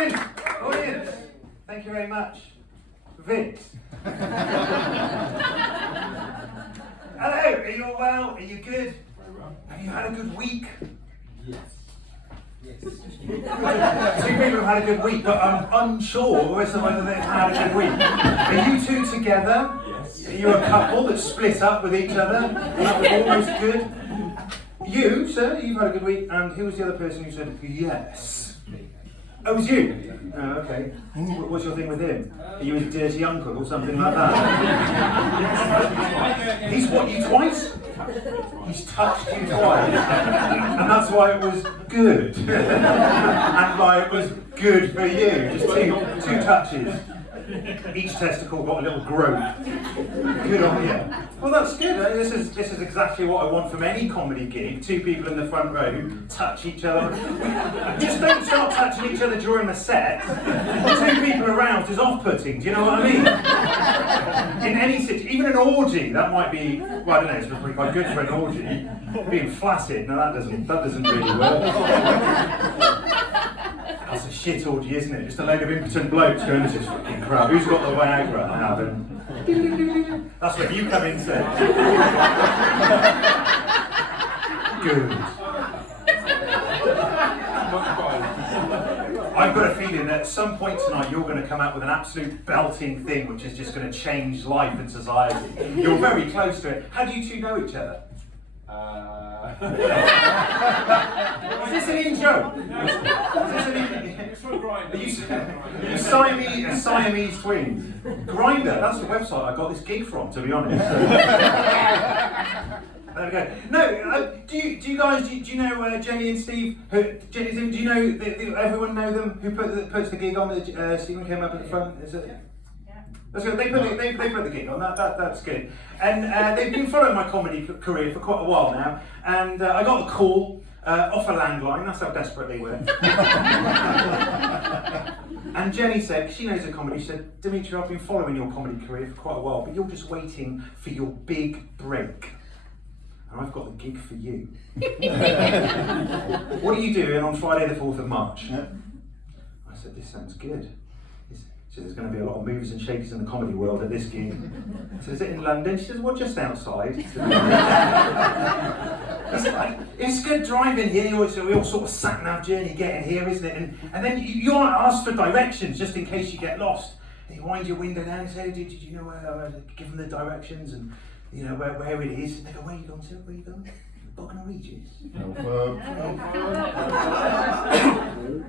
Audience, thank you very much. Vince. Hello, are you all well? Are you good? Very well. Have you had a good week? Yes. Two people have had a good week, but I'm unsure as to whether they've had a good week. Are you two together? Yes. Are you a couple that split up with each other? That was almost good. You, sir, you've had a good week, and who was the other person who said yes? Oh, it was you? Oh, okay. What's your thing with him? Are you his dirty uncle or something like that? He's what, you twice? He's touched you twice. And that's why it was good. And why it was good for you. Just two touches. Each testicle got a little grope. Good on you. Well, that's good. This is exactly what I want from any comedy gig. Two people in the front row who touch each other. Just don't start touching each other during the set. Two people around is off-putting. Do you know what I mean? In any situation, even an orgy, that might be. Well, I don't know. It's probably quite good for an orgy. Being flaccid, no, that doesn't really work. That's a shit orgy, isn't it? Just a load of impotent blokes going, this is fucking crap. Who's got the Viagra? I haven't. That's where you come in, sir. Good. I've got a feeling that at some point tonight you're going to come out with an absolute belting thing which is just going to change life and society. You're very close to it. How do you two know each other? Is this an in-joke? It's for a grinder. Are you Siamese twins? Grinder, that's the website I got this gig from, to be honest. There we go. No, do you guys know Jenny and Steve? Do you know everyone know them? Who puts the gig on? Stephen came up at the front. Is it? That's good. They put the gig on. That's good. And they've been following my comedy career for quite a while now. And I got a call off a landline. That's how desperate they were. And Jenny said, she knows her comedy. She said, Dimitri, I've been following your comedy career for quite a while, but you're just waiting for your big break. And I've got a gig for you. What are you doing on Friday the 4th of March? I said, this sounds good. She said, there's going to be a lot of movers and shakers in the comedy world at this gig. I said, is it in London? She says, well, just outside. I said, it's good driving here, we all sort of sat-nav journey getting here, isn't it? And then you ask for directions just in case you get lost. And you wind your window down and say, did you know where, give them the directions and you know where it is. And they go, where are you going to? Where are you going? Bognor, Regiss.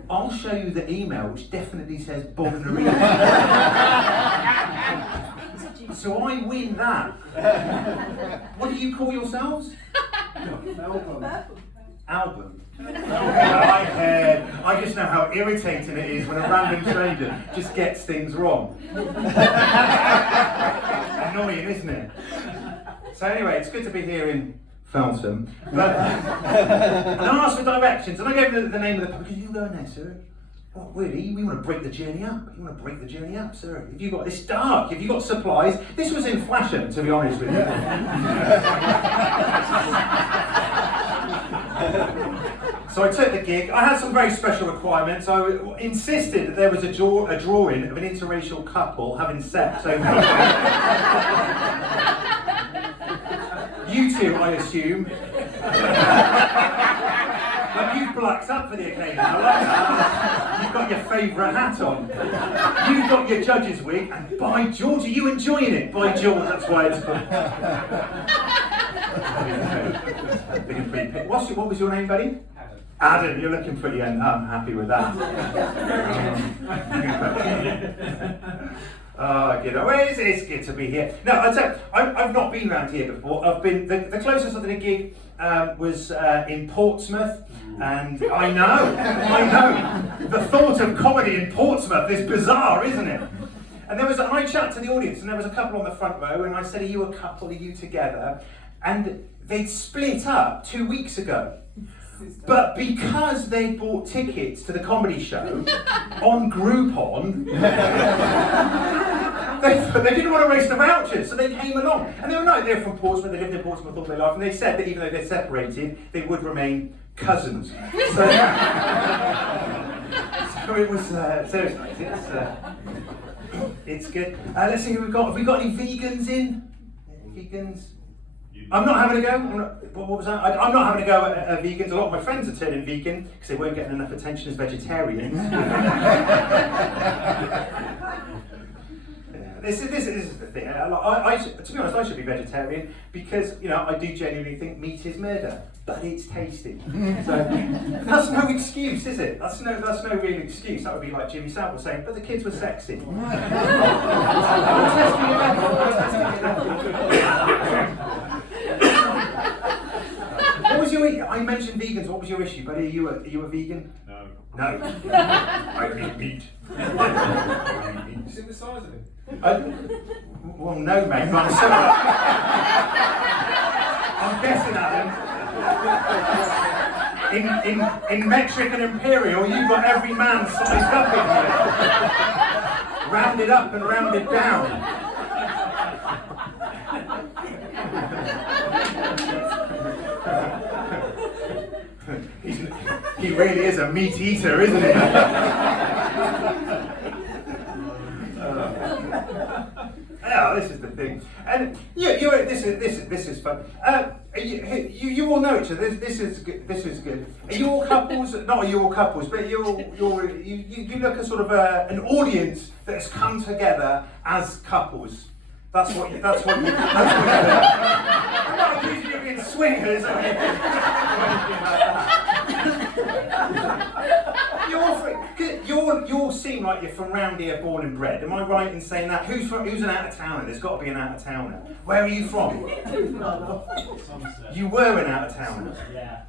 I'll show you the email which definitely says Bognor, Regiss. So I win that. What do you call yourselves? Album. I just know how irritating it is when a random stranger just gets things wrong. Annoying, isn't it? So anyway, it's good to be here in Feltham. And I asked for directions, and I gave them the name of the pub. Because you go in there, sir. Oh, really? We want to break the journey up. You want to break the journey up, sir? If you got this dark, if you got supplies, this was in Flasham, to be honest with you. So I took the gig. I had some very special requirements. I insisted that there was a drawing of an interracial couple having sex. So you two, I assume. But you've blacked up for the occasion. I like that. You've got your favourite hat on. You've got your judge's wig, and by George, are you enjoying it? By George, that's why it's called. What was your name, buddy? Adam, you're looking pretty unhappy with that. It's good to be here. No, I've not been around here before. I've been the closest I did a gig was in Portsmouth, and I know. The thought of comedy in Portsmouth is bizarre, isn't it? And I chatted to the audience, and there was a couple on the front row, and I said, "Are you a couple? Are you together?" And they'd split up 2 weeks ago. But because they bought tickets to the comedy show on Groupon, they didn't want to waste the vouchers, so they came along. And they were from Portsmouth, they lived in Portsmouth all their life, and they said that even though they're separated, they would remain cousins. So it was seriously, it's good. Let's see who we've got. Have we got any vegans in? Vegans? I'm not having a go. What was that? I'm not having a go at vegans. A lot of my friends are turning vegan because they weren't getting enough attention as vegetarians. This is the thing. To be honest, I should be vegetarian because I do genuinely think meat is murder, but it's tasty. So that's no excuse, is it? That's no real excuse. That would be like Jimmy Savile saying, "But the kids were sexy." What was your? I mentioned vegans. What was your issue, buddy? Are you a vegan? No. No. I eat meat. You see the size of it? Well, no, mate. I'm guessing, Adam. In metric and imperial, you've got every man sized up in here. Rounded up and rounded down. He really is a meat eater, isn't he? This is the thing, and this is fun. You all know each other. This is good. Are you all couples? Not are you all couples, but you look at sort of an audience that has come together as couples. That's what you. I'm not accusing you of being swingers. You all seem like you're from round here, born and bred. Am I right in saying that? Who's an out-of-towner? There's got to be an out-of-towner. Where are you from? You were an out-of-towner. Yeah.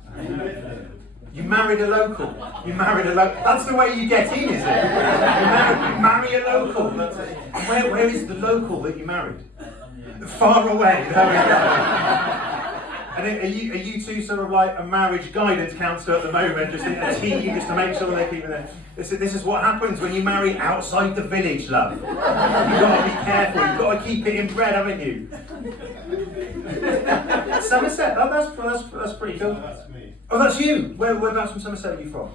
You married a local. That's the way you get in, is it? You marry a local. Where is the local that you married? Far away. There we go. And are you two sort of like a marriage guidance counsellor at the moment, just in a team, just to make sure they keep it there? This is what happens when you marry outside the village, love. You've got to be careful. You've got to keep it inbred, haven't you? Somerset. That's pretty cool. That's me. Oh, that's you. Whereabouts from Somerset are you from?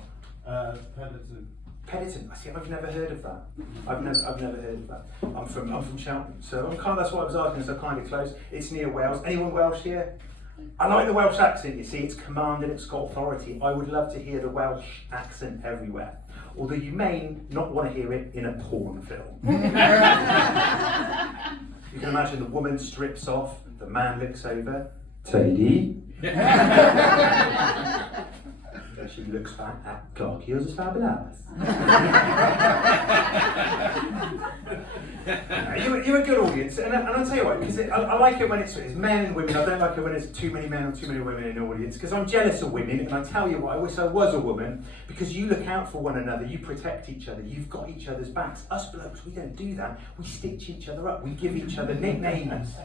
Pedderton. Pedderton. See, I've never heard of that. I've never heard of that. I'm from Cheltenham, so that's what I was asking. So kind of close. It's near Wales. Anyone Welsh here? I like the Welsh accent, you see, it's commanding, it's got authority. I would love to hear the Welsh accent everywhere. Although you may not want to hear it in a porn film. You can imagine the woman strips off, the man looks over, Tidy. And she looks back at Clark, yours is fabulous. You're a good audience, and I'll tell you what, because I like it when it's men and women. I don't like it when it's too many men or too many women in the audience, because I'm jealous of women, and I tell you what, I wish I was a woman, because you look out for one another, you protect each other, you've got each other's backs. Us blokes, we don't do that. We stitch each other up, we give each other nicknames.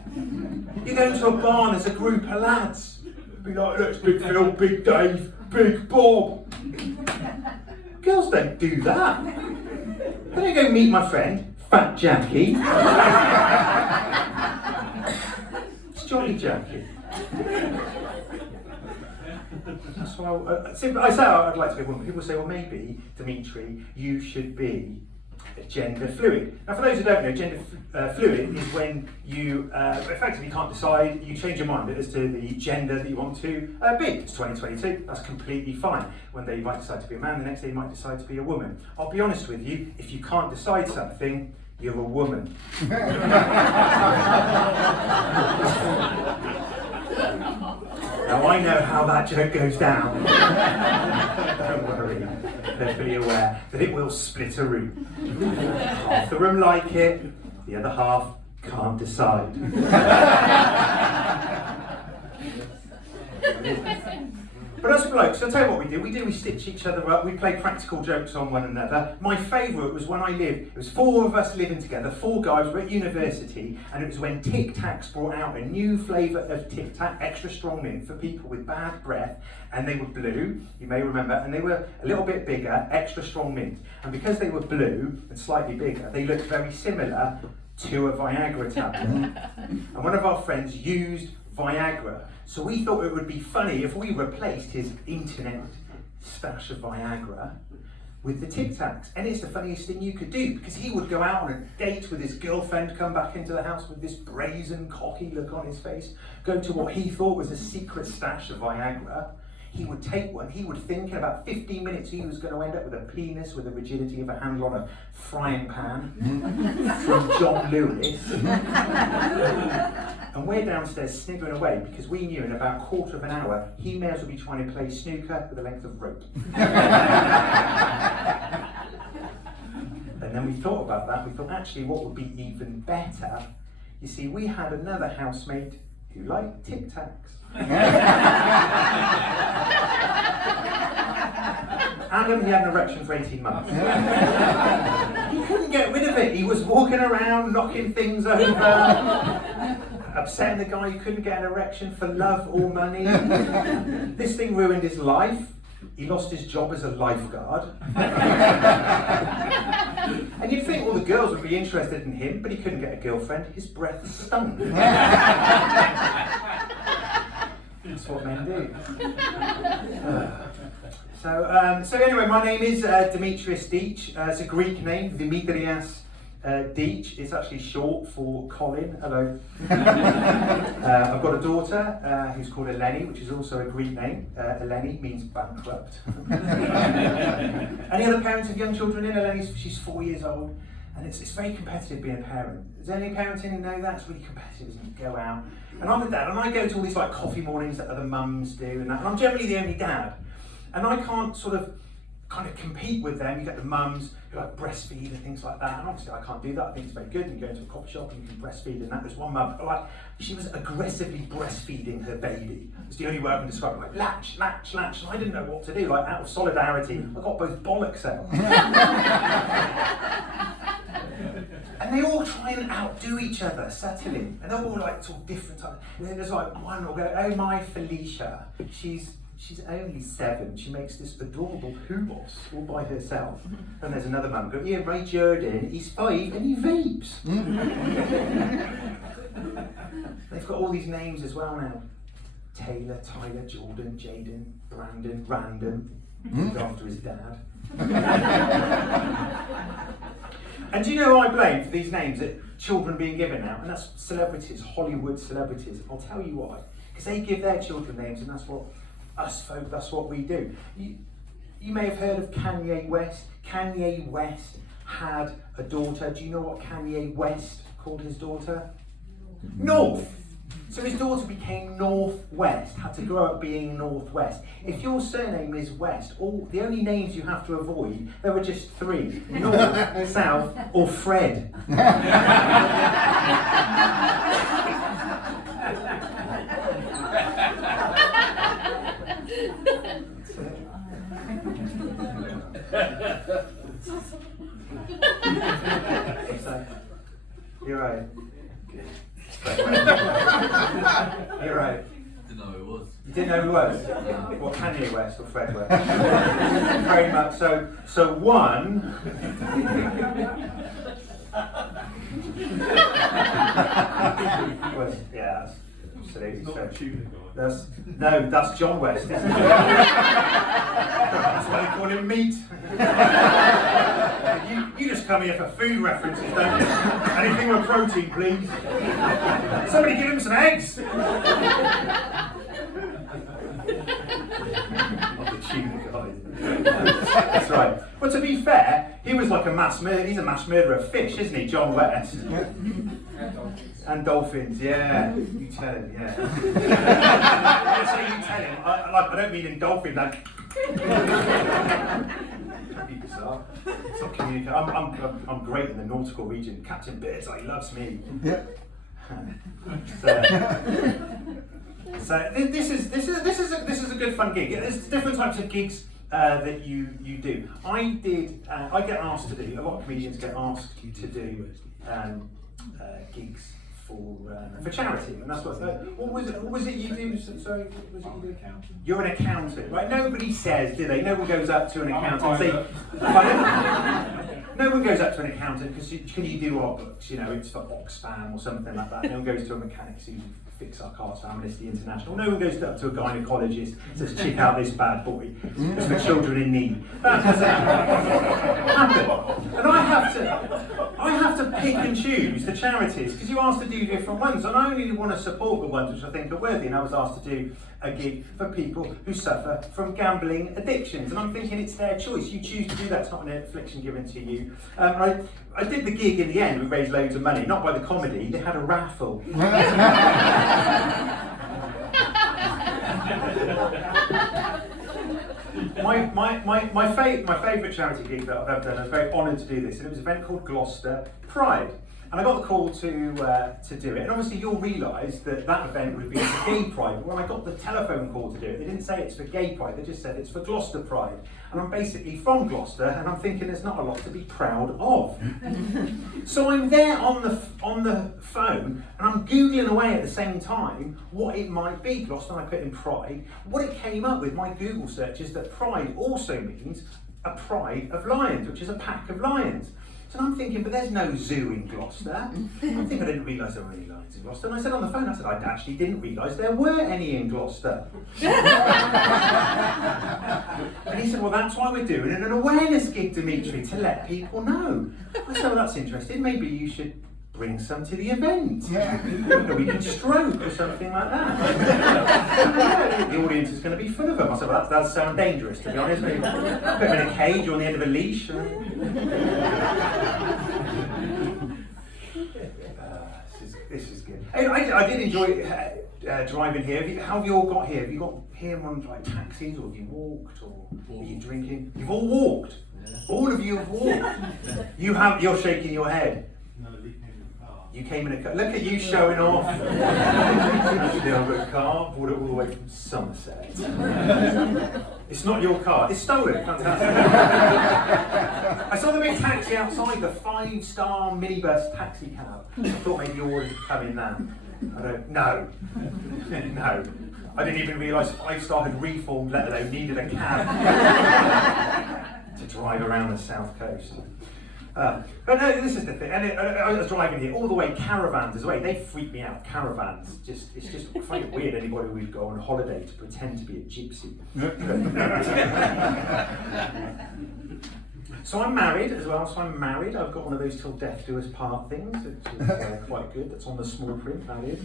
You go into a barn as a group of lads, be like, look, it's Big Phil, Big Dave, Big Bob. Girls don't do that. They don't go meet my friend, Fat Jackie. It's Jolly Jackie. That's why I say I'd like to be a woman. People say, well, maybe, Dimitri, you should be gender fluid. Now, for those who don't know, gender fluid is when you effectively can't decide, you change your mind as to the gender that you want to be. It's 2022, that's completely fine. One day you might decide to be a man, the next day you might decide to be a woman. I'll be honest with you, if you can't decide something, you're a woman. Now I know how that joke goes down. Don't worry, they're fully aware that it will split a room. Half the room like it, the other half can't decide. But as blokes, I'll tell you what we do. We stitch each other up, we play practical jokes on one another. My favourite was when it was 4 of us living together, 4 guys, we're at university, and it was when Tic Tacs brought out a new flavour of Tic Tac, extra strong mint, for people with bad breath, and they were blue, you may remember, and they were a little bit bigger, extra strong mint. And because they were blue and slightly bigger, they looked very similar to a Viagra tablet. And one of our friends used Viagra. So we thought it would be funny if we replaced his internet stash of Viagra with the Tic Tacs. And it's the funniest thing you could do, because he would go out on a date with his girlfriend, come back into the house with this brazen, cocky look on his face, go to what he thought was a secret stash of Viagra. He would take one, he would think in about 15 minutes he was going to end up with a penis with the rigidity of a handle on a frying pan from John Lewis. And we're downstairs sniggering away because we knew in about a quarter of an hour he may as well be trying to play snooker with a length of rope. And then we thought about that, we thought actually what would be even better, you see we had another housemate who liked Tic Tacs. Adam, he had an erection for 18 months. He couldn't get rid of it. He was walking around, knocking things over, upsetting the guy who couldn't get an erection for love or money. This thing ruined his life. He lost his job as a lifeguard. And you'd think all the girls would be interested in him, but he couldn't get a girlfriend. His breath stunk. That's what men do. So anyway, my name is Demetrius Deach. It's a Greek name, Dimitrias Deach. It's actually short for Colin. Hello. I've got a daughter who's called Eleni, which is also a Greek name. Eleni means bankrupt. Any other parents of young children in? She's 4 years old. And it's very competitive being a parent. Is there any parents in who know that? It's really competitive, isn't it? Go out. And I'm a dad, and I go to all these like coffee mornings that other mums do, and I'm generally the only dad. And I can't kind of compete with them. You get the mums who like breastfeed and things like that, and obviously I can't do that. I think it's very good. You go into a coffee shop and you can breastfeed, and that was one mum, she was aggressively breastfeeding her baby. It's the only way I can describe it, like latch, latch, latch, and I didn't know what to do, like out of solidarity, I got both bollocks out. And they all try and outdo each other subtly, and they're all like sort of different types. And then there's like one will go, oh my Felicia, she's only 7. She makes this adorable hoobos all by herself. And there's another mum go, yeah, my Jordan, he's 5 and he vapes. They've got all these names as well now. Taylor, Tyler, Jordan, Jaden, Brandon, Random, named after his dad. And do you know who I blame for these names that children being given now? And that's celebrities, Hollywood celebrities. I'll tell you why. Because they give their children names, and that's what us folk, that's what we do. You may have heard of Kanye West. Kanye West had a daughter. Do you know what Kanye West called his daughter? North. So his daughter became Northwest, had to grow up being Northwest. If your surname is West, the only names you have to avoid, there were just 3, North, South, or Fred. You're right. You're right. Didn't know who it was. You didn't know who it was? What, Kanye West or Fred West? Very much so. So one. Was, yeah, absolutely. It's not a tuning guy. That's John West, isn't it? That's why they call him Meat. You just come here for food references, don't you? Anything with protein, please. Somebody give him some eggs. Not the tuna guy. That's right. Well, to be fair, he was like a mass murderer. He's a mass murderer of fish, isn't he, John West? And dolphins, yeah. You tell him, yeah. When I say you tell him, I don't mean in dolphin, like. That'd be bizarre. It's not communicating. I'm great in the nautical region. Captain Birdseye loves me. Yeah. So this is a good fun gig. There's different types of gigs that you do. I get asked to do. A lot of comedians get asked to do gigs for charity, and that's what was it you do? Sorry, what was it you do? Accountant. You're an accountant, right? Nobody says, do they? No one goes up to an accountant and say, no one goes up to an accountant because can you do our books? You know, it's for Oxfam or something like that. No one goes to a mechanic, it's usually fix our cars for Amnesty International. No one goes up to a gynaecologist and says, check out this bad boy. It's for children in need. That doesn't happen. And I have to pick and choose the charities, because you asked to do different ones, and I only want to support the ones which I think are worthy. And I was asked to do a gig for people who suffer from gambling addictions, and I'm thinking it's their choice. You choose to do that, it's not an affliction given to you. I did the gig in the end, we raised loads of money, not by the comedy, they had a raffle. My favourite charity gig that I've ever done, I was very honoured to do this, and it was an event called Gloucester Pride. And I got the call to do it, and obviously you'll realise that that event would be for gay pride, but when I got the telephone call to do it, they didn't say it's for gay pride, they just said it's for Gloucester Pride. And I'm basically from Gloucester, and I'm thinking there's not a lot to be proud of. So I'm there on the phone, and I'm Googling away at the same time what it might be. Gloucester, I put in pride. What it came up with, my Google search, is that pride also means a pride of lions, which is a pack of lions. So I'm thinking, but there's no zoo in Gloucester. I'm thinking I didn't realise there were any lions in Gloucester. And I said on the phone, I said, I actually didn't realise there were any in Gloucester. And he said, well, that's why we're doing an awareness gig, Dimitri, to let people know. I said, well, that's interesting. Maybe you should bring some to the event. We can stroke or something like that. The audience is going to be full of them. I said, well, that does sound dangerous, to be honest. Maybe put them in a cage or on the end of a leash. This is good. I did enjoy driving here. How have you all got here? Have you got here on like taxis, or have you walked, or are you drinking? You've all walked. Yeah. All of you have walked. You're shaking your head. No, we came in the car. You came in a car. Look at you showing off. Actually, I've got a car. Bought it all the way from Somerset. It's not your car. It's stolen. Fantastic. I saw the big taxi outside, the 5-star minibus taxi cab. I thought maybe you would come in that. No. No. I didn't even realise 5-star had reformed, let alone needed a cab to drive around the south coast. But no, this is the thing. And I was driving here all the way. Caravans as well. They freak me out. Caravans. It's just I find it weird. Anybody would go on holiday to pretend to be a gypsy. So I'm married as well. I've got one of those till death do us part things, which is quite good. That's on the small print. That is.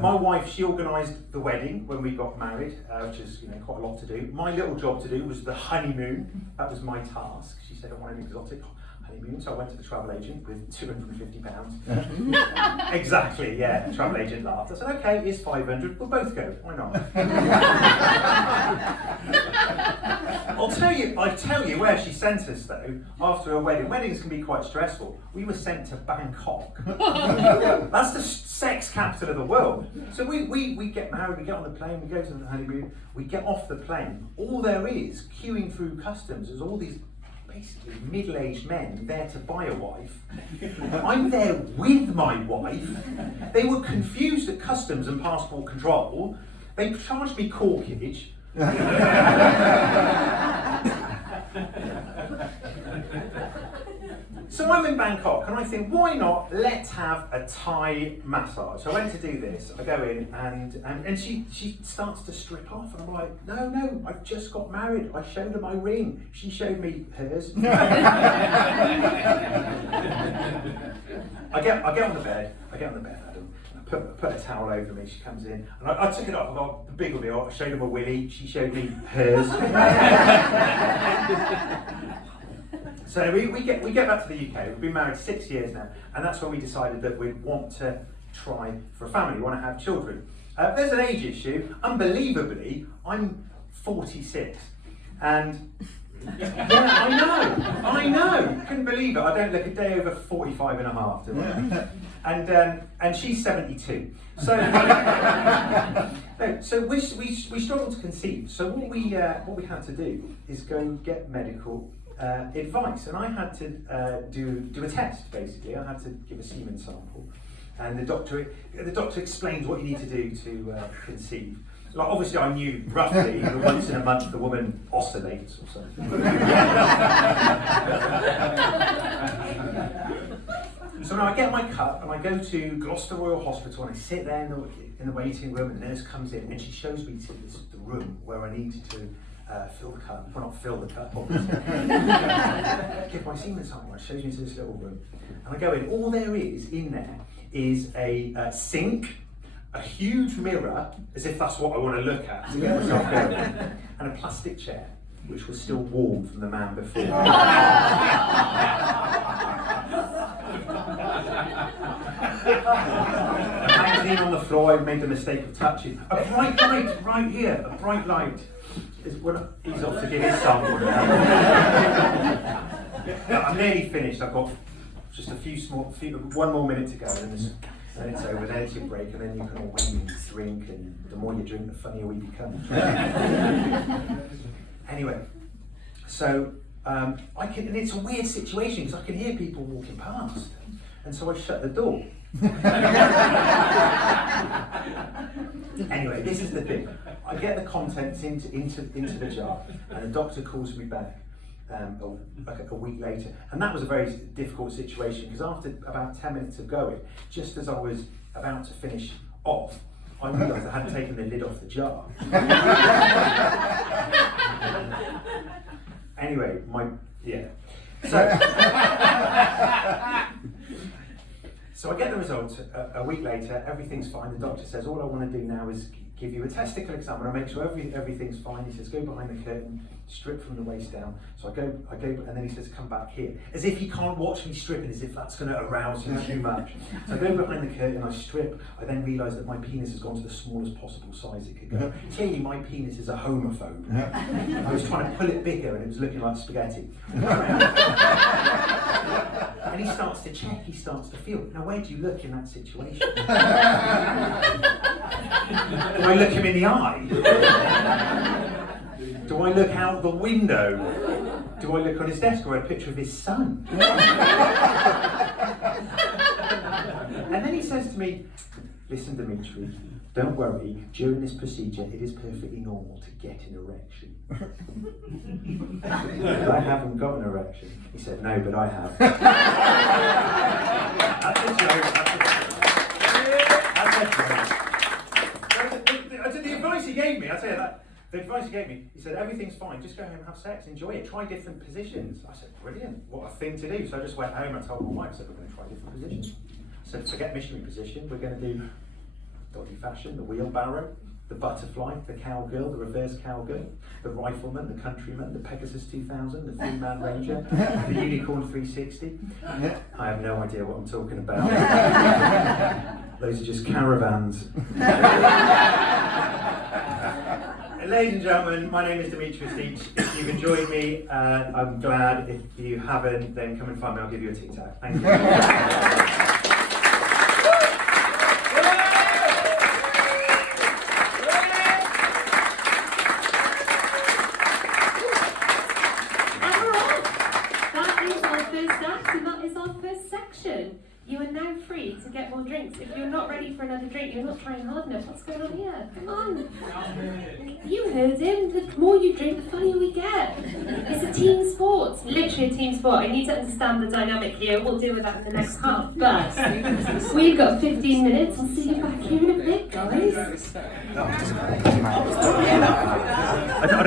My wife, she organised the wedding when we got married, which is quite a lot to do. My little job to do was the honeymoon. That was my task. She said I want an exotic honeymoon, so I went to the travel agent with £250. Exactly, yeah. The travel agent laughed. I said, okay, here's 500. We'll both go. Why not? I'll tell you where she sent us though. After a wedding, weddings can be quite stressful. We were sent to Bangkok. That's the sex capital of the world. So we get married, we get on the plane, we go to the honeymoon, we get off the plane. All there is queuing through customs is all these basically middle-aged men there to buy a wife. I'm there with my wife. They were confused at customs and passport control. They charged me corkage. So I'm in Bangkok and I think, why not, let's have a Thai massage. So I went to do this, I go in and she starts to strip off and I'm like, no, I've just got married. I showed her my ring. She showed me hers. I get on the bed, Adam. I put a towel over me, she comes in, and I took it off, I got the big reveal, I showed her my willy, she showed me hers. So we get back to the UK, we've been married 6 years now, and that's when we decided that we'd want to try for a family, we want to have children. There's an age issue, unbelievably, I'm 46, and yeah, I know, couldn't believe it, I don't look a day over 45 and a half, do I? And she's 72. So we struggled to conceive. So what we had to do is go get medical advice, and I had to do a test. Basically, I had to give a semen sample, and the doctor explains what you need to do to conceive. Like obviously, I knew roughly that once in a month the woman oscillates or something. So now I get my cup and I go to Gloucester Royal Hospital and I sit there and in the waiting room, and the nurse comes in and she shows me to the room where I needed to fill the cup. Well, not fill the cup, obviously. Give my semen sample. She shows me to this little room. And I go in. All there is in there is a sink, a huge mirror, as if that's what I want to look at to get myself going, and a plastic chair, which was still warm from the man before. A magazine on the floor, I've made the mistake of touching. A bright light right here, a bright light. Is what he's off to give his sample now. I'm nearly finished. I've got just one more minute to go, and then it's over. Then it's your break, and then you can all win and drink, and the more you drink, the funnier we become. Anyway, so and it's a weird situation because I can hear people walking past, and so I shut the door. Anyway, this is the thing. I get the contents into the jar, and the doctor calls me back like a week later, and that was a very difficult situation because after about 10 minutes of going, just as I was about to finish off, I realised I hadn't taken the lid off the jar. Anyway, So I get the results a week later, everything's fine. The doctor says, all I want to do now is give you a testicle exam and I make sure everything's fine. He says, go behind the curtain, strip from the waist down. So I go, and then he says, come back here. As if he can't watch me stripping, as if that's going to arouse him too much. So I go behind the curtain, I strip. I then realise that my penis has gone to the smallest possible size it could go. Clearly my penis is a homophobe. I was trying to pull it bigger and it was looking like spaghetti. And he starts to check, he starts to feel. Now where do you look in that situation? Do I look him in the eye? Do I look out the window? Do I look on his desk or a picture of his son? And then he says to me, listen Dimitri, don't worry, during this procedure it is perfectly normal to get an erection. I haven't got an erection. He said, no, but I have. That's a joke. That's a joke. The advice he gave me, I'll tell you that. The advice he gave me, he said, everything's fine, just go home and have sex, enjoy it, try different positions. I said, brilliant, what a thing to do. So I just went home and told my wife, I said, we're going to try different positions. I said, forget missionary position, we're going to do doggy fashion, the wheelbarrow, the butterfly, the cowgirl, the reverse cowgirl, the rifleman, the countryman, the Pegasus 2000, the three-man ranger, the unicorn 360. I have no idea what I'm talking about. Those are just caravans. Ladies and gentlemen, my name is Dimitri. If you've enjoyed me, I'm glad. If you haven't, then come and find me. I'll give you a tic tac. Thank you. You are now free to get more drinks. If you're not ready for another drink, you're not trying hard enough. What's going on here? Come on. You heard him. The more you drink, the funnier we get. It's a team sport. Literally a team sport. I need to understand the dynamic here. We'll deal with that in the next half. But we've got 15 minutes. I'll see you back here in a bit, guys. I don't